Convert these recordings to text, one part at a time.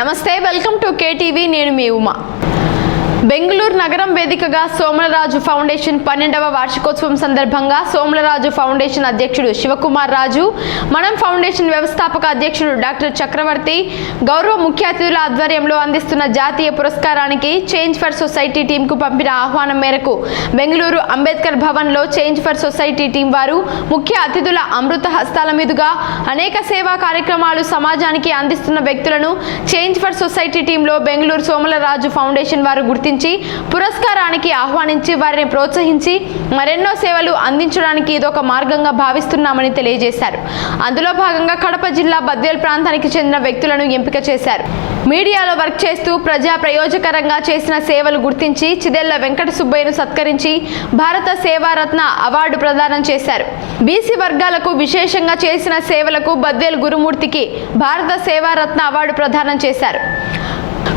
నమస్తే, welcome to KTV. నేను మీ ఉమా. బెంగళూరు నగరం వేదికగా సోమలరాజు ఫౌండేషన్ 12వ వార్షికోత్సవం సందర్భంగా సోమలరాజు ఫౌండేషన్ అధ్యక్షుడు శివకుమార్ రాజు, మనం ఫౌండేషన్ వ్యవస్థాపక అధ్యక్షుడు డాక్టర్ చక్రవర్తి గౌరవ ముఖ్య అతిథుల ఆధ్వర్యంలో అందిస్తున్న జాతీయ పురస్కారానికి చేంజ్ ఫర్ సొసైటీ టీంకు పంపిన ఆహ్వానం మేరకు బెంగళూరు అంబేద్కర్ భవన్లో చేంజ్ ఫర్ సొసైటీ టీం వారు ముఖ్య అతిథుల అమృత హస్తాల మీదుగా అనేక సేవా కార్యక్రమాలు సమాజానికి అందిస్తున్న వ్యక్తులను చేంజ్ ఫర్ సొసైటీ టీంలో బెంగళూరు సోమలరాజు ఫౌండేషన్ వారు గుర్తించి పురస్కారానికి ఆహ్వానించి వారిని ప్రోత్సహించి మరెన్నో సేవలు అందించడానికి ఇదొక మార్గంగా భావిస్తున్నామని తెలియజేశారు. అందులో భాగంగా కడప జిల్లా బద్వేల్ ప్రాంతానికి చెందిన వ్యక్తులను ఎంపిక చేశారు. మీడియాలో వర్క్ చేస్తూ ప్రజా ప్రయోజకరంగా చేసిన సేవలు గుర్తించి చిదెళ్ల వెంకట సుబ్బయ్యను సత్కరించి భారత సేవారత్న అవార్డు ప్రదానం చేశారు. బీసీ వర్గాలకు విశేషంగా చేసిన సేవలకు బద్వేల్ గురుమూర్తికి భారత సేవారత్న అవార్డు ప్రదానం చేశారు.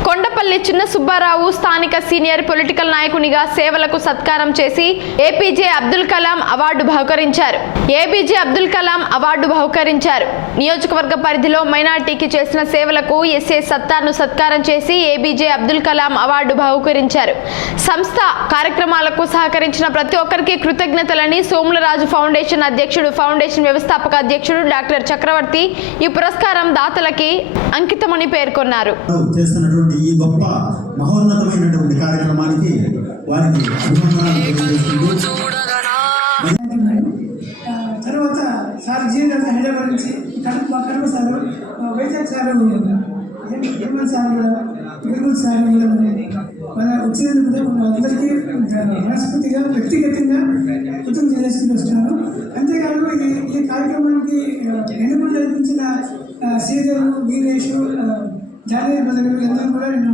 కొండపల్లి చిన్న సుబ్బారావు స్థానిక సీనియర్ పొలిటికల్ నాయకునిగా సేవలకు సత్కారం చేసి ఏపీజే అబ్దుల్ కలాం అవార్డు బహుకరించారు. నియోజకవర్గ పరిధిలో మైనార్టీకి చేసిన సేవలకు ఎస్ఏ సత్తార్ను సత్కారం చేసి ఏబీజే అబ్దుల్ కలాం అవార్డు బహుకరించారు. సంస్థ కార్యక్రమాలకు సహకరించిన ప్రతి ఒక్కరికి కృతజ్ఞతలని సోమలరాజు ఫౌండేషన్ అధ్యక్షుడు, ఫౌండేషన్ వ్యవస్థాపక అధ్యక్షుడు డాక్టర్ చక్రవర్తి ఈ పురస్కారం దాతలకి అంకితమని పేర్కొన్నారు. ఈ గొప్ప మహోన్నతమైనటువంటి కార్యక్రమానికి వారికి తర్వాత సార్ జీవితం హైదరాబాద్ నుంచి Kadapa sir Vizag sir Hemanth sir కూడా గురుమూర్తి సార్ కూడా మన వచ్చినందుకు అందరికీ మనస్ఫూర్తిగా వ్యక్తిగతంగా కృతజ్ఞతలు చేసుకుని వస్తున్నాను. అంతేకాదు ఈ కార్యక్రమానికి వెనుకలు నడిపించిన శ్రీధర్, వీరేష్, జాతీయ ప్రజలు అందరూ కూడా నేను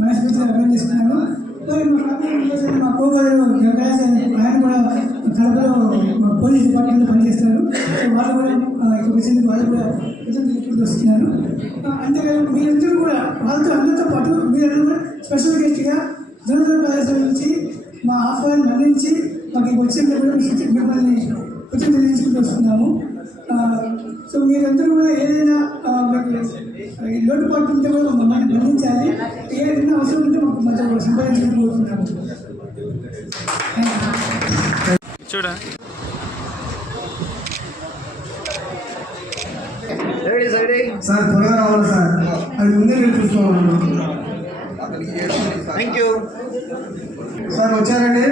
మనస్ఫూర్తిగా అభినందిస్తున్నాను. మా కోగారు ఆయన కూడా కడపలో పోలీస్ డిపార్ట్మెంట్లో పనిచేస్తారు. వాళ్ళు కూడా ఇక్కడ వచ్చింది, వాళ్ళు కూడా కృతజ్ఞతలు వస్తున్నారు. అంతేకాదు మీరందరూ కూడా వాళ్ళతో అందరితో పాటు మీరందరూ కూడా స్పెషల్ గెస్ట్గా దూరదూర ప్రదేశాల నుంచి మా ఆహ్వానం అందించి మాకు వచ్చిన కూడా మిమ్మల్ని కృతజ్ఞతలు తెలుసుకుంటూ వస్తున్నాము. సో మీరందరూ కూడా ఏదైనా లోటుపాటు ఉంటే కూడా మమ్మల్ని గమనించాలి. ఏదైనా అవసరం ఉంటే మాకు మధ్య సంపాదించకపోతున్నాము. సార్ త్వరగా రావాలి సార్, అది ముందే నేను చూసుకోవాలి. సార్ వచ్చారండి.